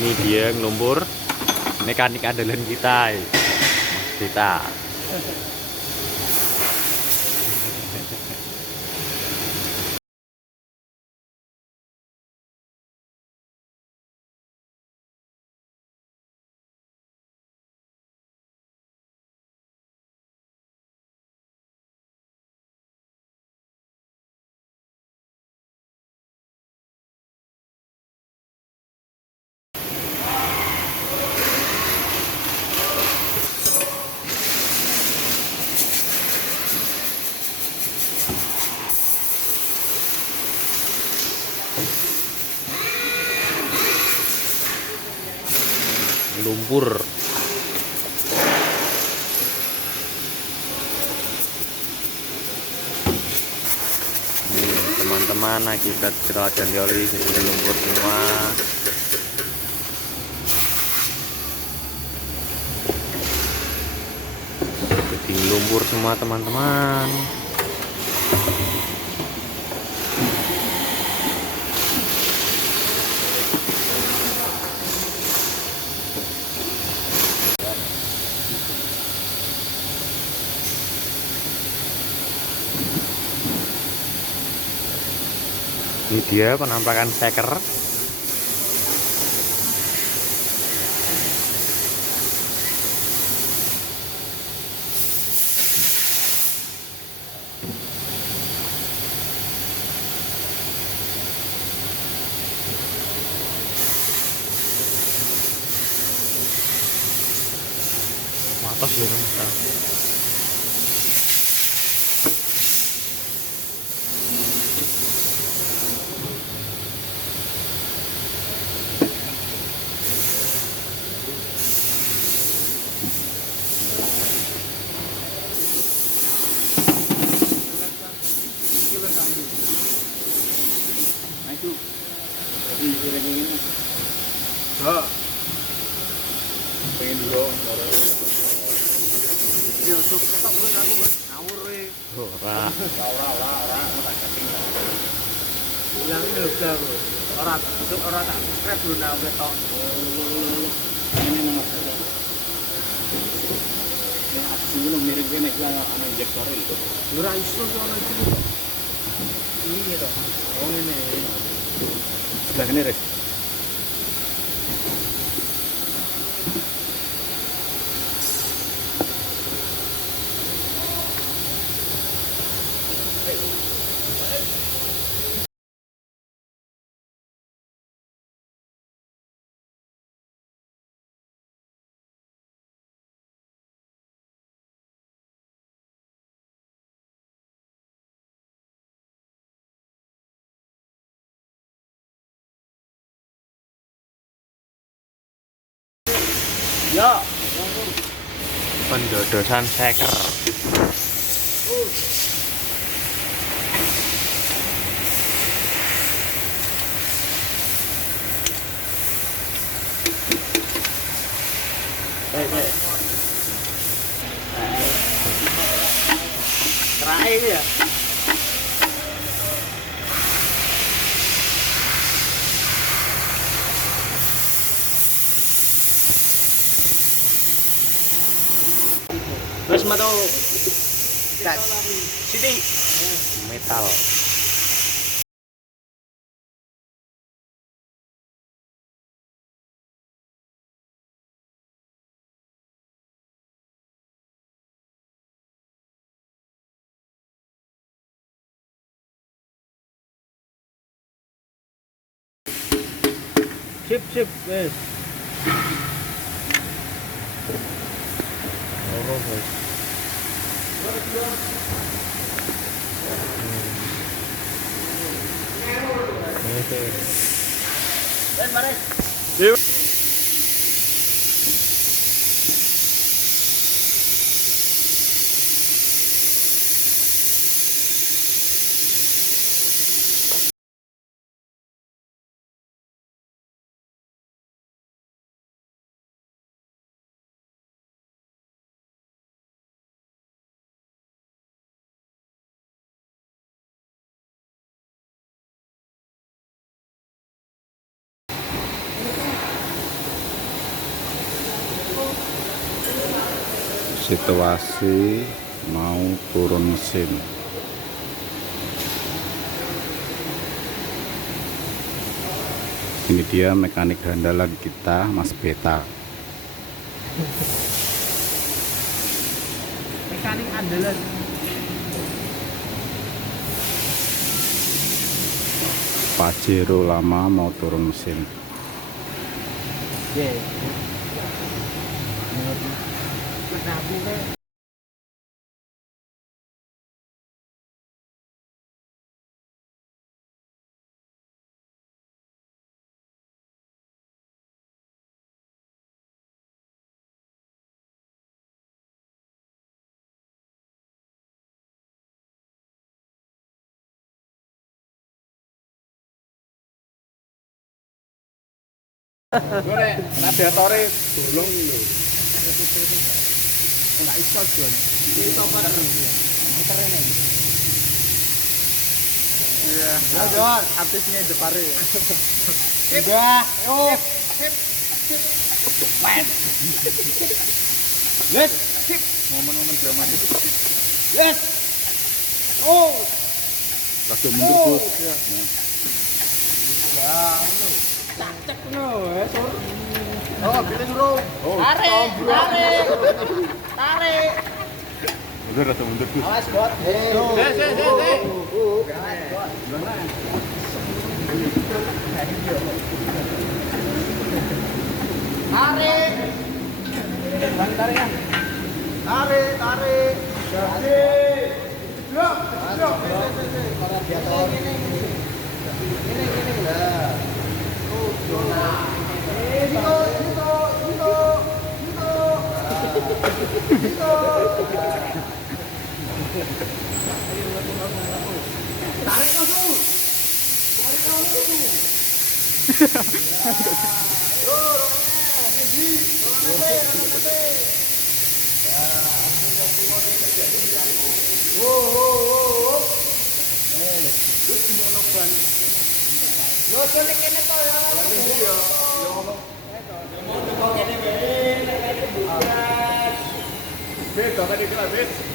Ini dia ngelumpur mekanik andalan kita, Mas Dita. Lumpur. Teman-teman, kita dan Yoli jadi lumpur semua. Jadi lumpur semua teman-teman. Ini dia penampakan steker. Matos ya, Mas. Itu ini. Pengen dulu. Ya, sok ketok aku ngawur we. Ora. Ora, tak chatting. Ulang lho, Bang. Ora tak subscribe lho nang ketok. Ini nomor 1. Ya, aku lu mirip kene ku ana injektor itu. Ora iso yo ana iki. Ini to. Oh ini. Sebelah kene, Res. Ya, Pendodosan steker. terakhir ya. Terus metu. Siti. Metal. Sip, wes. Loro, guys. Ben Mares. situasi mau turun mesin. Ini dia mekanik andalan kita, Mas Beta. Mekanik andalan. Pajero lama mau turun mesin. Yeah. Kenapa kan? Gue nek radiatore bolong lho. Enggak iso, Jon. Iso muter. Muter ini. Iya. Ya, Jon, artisnya Jepare. Udah, yo. Sip. Sip. Man. Yes. Sip. Momen-momen dramatis. Yes. Oh. Rada mundur, Bos. Ya, cak no, Sur. Oh, pilih suruh. Tarik. Udah rada mundur, Bos. Awas, Bot. Tarik. Tarik. Jadi. Blok. Ini. Nah. Tarik langsung. Beda kan itu, Bes.